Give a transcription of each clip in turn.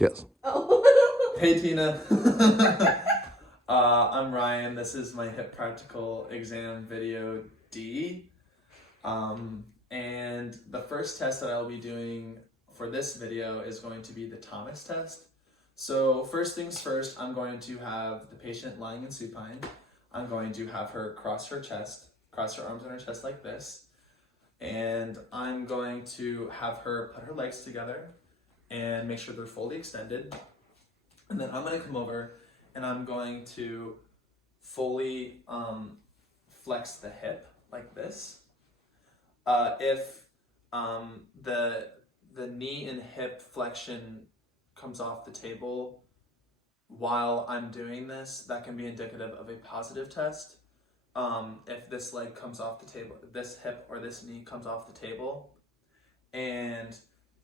Yes. Oh. Hey Tina. I'm Ryan. This is my hip practical exam video D. And the first test that I'll be doing for this video is going to be the Thomas test. So first things first, I'm going to have the patient lying in supine. I'm going to have her cross her arms on her chest like this. And I'm going to have her put her legs together and make sure they're fully extended. And then I'm going to come over and I'm going to fully flex the hip like this. If the knee and hip flexion comes off the table while I'm doing this, that can be indicative of a positive test. If this leg comes off the table, this hip or this knee comes off the table, and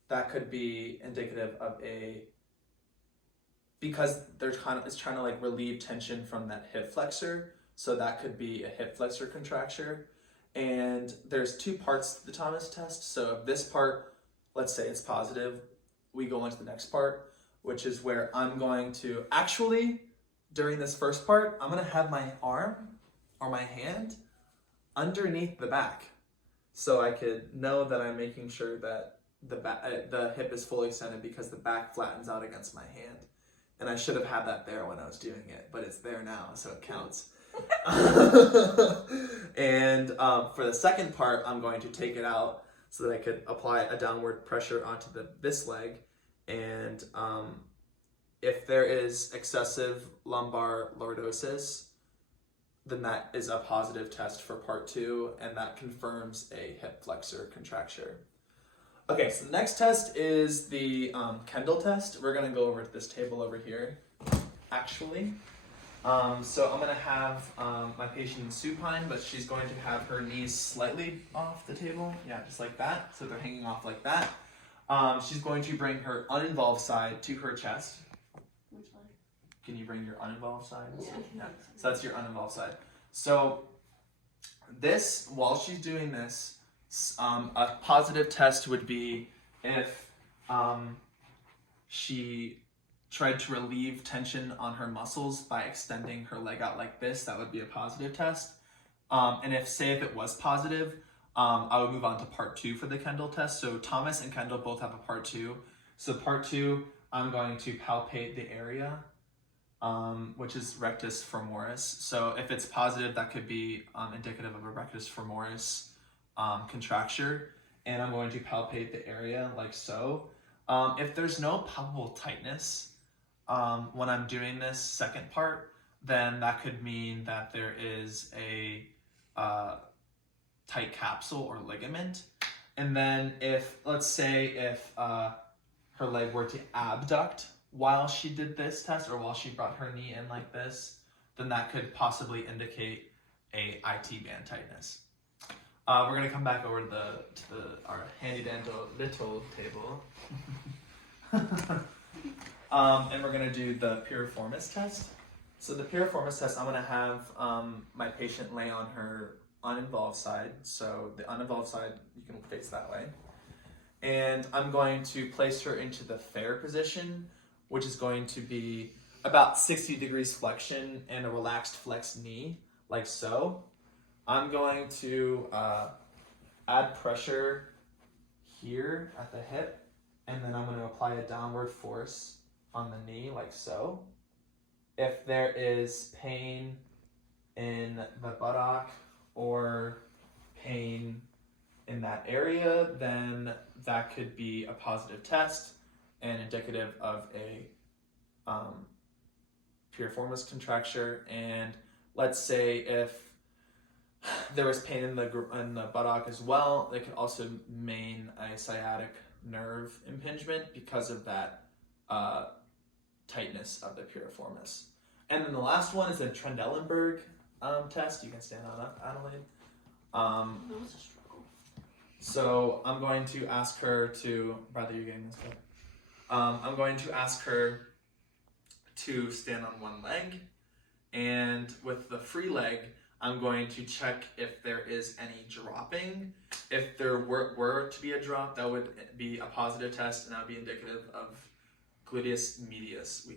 that could be indicative of because it's trying to like relieve tension from that hip flexor, so that could be a hip flexor contracture. And there's two parts to the Thomas test. So if this part, let's say it's positive, we go into the next part, which is where I'm going to actually, during this first part, I'm going to have my arm or my hand underneath the back, so I could know that I'm making sure that the hip is fully extended, because the back flattens out against my hand. And I should have had that there when I was doing it, but it's there now, so it counts. And for the second part, I'm going to take it out so that I could apply a downward pressure onto this leg. And if there is excessive lumbar lordosis, then that is a positive test for part 2, and that confirms a hip flexor contracture. Okay, so the next test is the Kendall test. We're gonna go over to this table over here, actually. So I'm gonna have my patient in supine, but she's going to have her knees slightly off the table. Yeah, just like that. So they're hanging off like that. She's going to bring her uninvolved side to her chest. Which leg? Can you bring your uninvolved side? Yeah. So that's your uninvolved side. So this, while she's doing this, a positive test would be if she tried to relieve tension on her muscles by extending her leg out like this. That would be a positive test. And if it was positive, I would move on to part 2 for the Kendall test. So Thomas and Kendall both have a part 2. So part 2, I'm going to palpate the area, which is rectus femoris. So if it's positive, that could be indicative of a rectus femoris contracture, and I'm going to palpate the area like so. If there's no palpable tightness when I'm doing this second part, then that could mean that there is a tight capsule or ligament. And then let's say her leg were to abduct while she did this test, or while she brought her knee in like this, then that could possibly indicate a IT band tightness. We're gonna come back over to our handy dandy little table, and we're gonna do the piriformis test. So the piriformis test, I'm gonna have my patient lay on her uninvolved side. So the uninvolved side, you can face that way, and I'm going to place her into the fair position, which is going to be about 60 degrees flexion and a relaxed flexed knee, like so. I'm going to add pressure here at the hip, and then I'm going to apply a downward force on the knee, like so. If there is pain in the buttock or pain in that area, then that could be a positive test and indicative of a piriformis contracture. And let's say if there was pain in the buttock as well, they could also mean a sciatic nerve impingement because of that tightness of the piriformis. And then the last one is a Trendelenburg test. You can stand on up, Adelaide. That was a struggle. So I'm going to ask her to, brother, you're getting this book. I'm going to ask her to stand on one leg, and with the free leg, I'm going to check if there is any dropping. If there were to be a drop, that would be a positive test, and that would be indicative of gluteus medius. We